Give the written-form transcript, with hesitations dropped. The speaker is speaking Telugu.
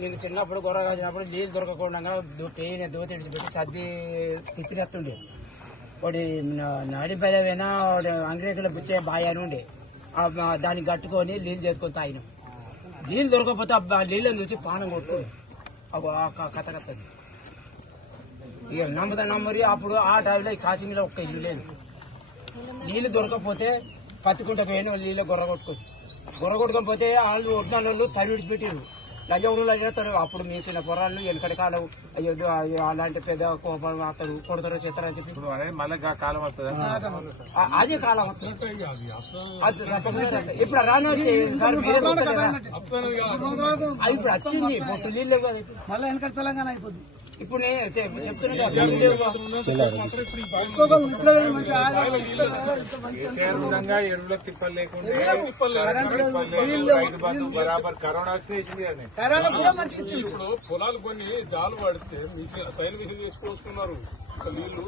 నేను చిన్నప్పుడు గొర్రె కాసినప్పుడు నీళ్ళు దొరకకుండా పెయిన్ దోతి పెట్టి సర్ది తిప్పినట్టుండే వాడి నడిపైన అంగ్రేకుల బుచ్చే బాయ్ అని ఉండే దాన్ని కట్టుకొని నీళ్ళు చేసుకొని తాగినాం. నీళ్ళు దొరకకపోతే నీళ్ళని చూసి పానం కొట్టుకుంది కథ కత్తది. ఇక నమ్మరి అప్పుడు ఆ టైంలో కాచింగ్లో ఒక్క ఇల్లు లేదు. నీళ్ళు దొరకకపోతే పత్తికుంట పోయిన నీళ్ళు గొర్ర కొట్టుకోకపోతే వాళ్ళు ఒట్టిన వాళ్ళు తడి విడిచిపెట్టారు. లజవుడు అయినా అప్పుడు మీసిన పొరాళ్ళు వెనకటి కాలం అయ్యో అలాంటి పెద్ద కోపం అతడు కొడతారు చేస్తారని చెప్పి మళ్ళీ కాలం వస్తుంది. అదే కాలం వస్తుంది. ఇప్పుడు రాని ఇప్పుడు వచ్చింది పొట్టు నీళ్ళు మళ్ళీ వెనకటి తెలంగాణ అయిపోద్ది. ఇప్పుడు నేను చెప్తున్నా ఎరువుల తిప్పలు లేకుండా బరాబర్ కరోనా వచ్చేసింది. ఇప్పుడు పొలాలు కొన్ని జాలు పడితే సైన్ మిషన్ చేసుకొస్తున్నారు. నీళ్లు